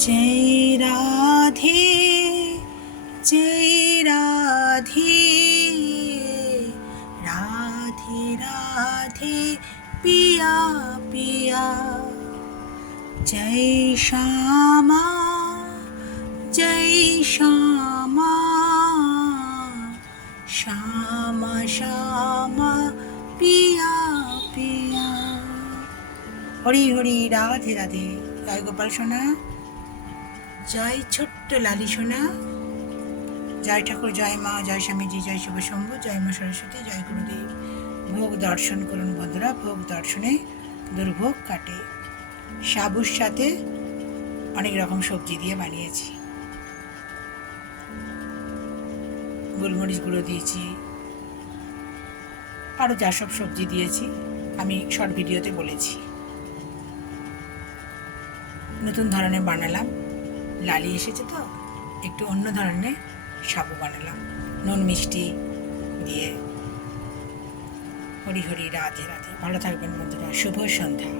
जय राधे जय राधे राधे राधे पिया पिया जय श्यामा श्यामा श्यामा श्यामा पिया पिया। हरि हरि राधे राधे। जय गोपाल सोना, जय छोट्ट लाली सोना, जय ठाकुर, जय मा, जय स्वामीजी, जय शुभ शंभु, जय मा सरस्वती, जय गुरुदेव। ভোগ দর্শন করুন বন্ধুরা, ভোগ দর্শনে দুর্ভোগ কাটে। সাবুর সাথে অনেক রকম সবজি দিয়ে বানিয়েছি, গোলমরিচ গুঁড়ো দিয়েছি, আরও যা সব সবজি দিয়েছি আমি শর্ট ভিডিওতে বলেছি। নতুন ধরনের বানালাম, লালি এসেছে তো একটু অন্য ধরনের সাবু বানালাম নুন মিষ্টি দিয়ে। হরি হরি রাধে রাধে। ভালো থাকবেন বন্ধুরা, শুভ সন্ধ্যা।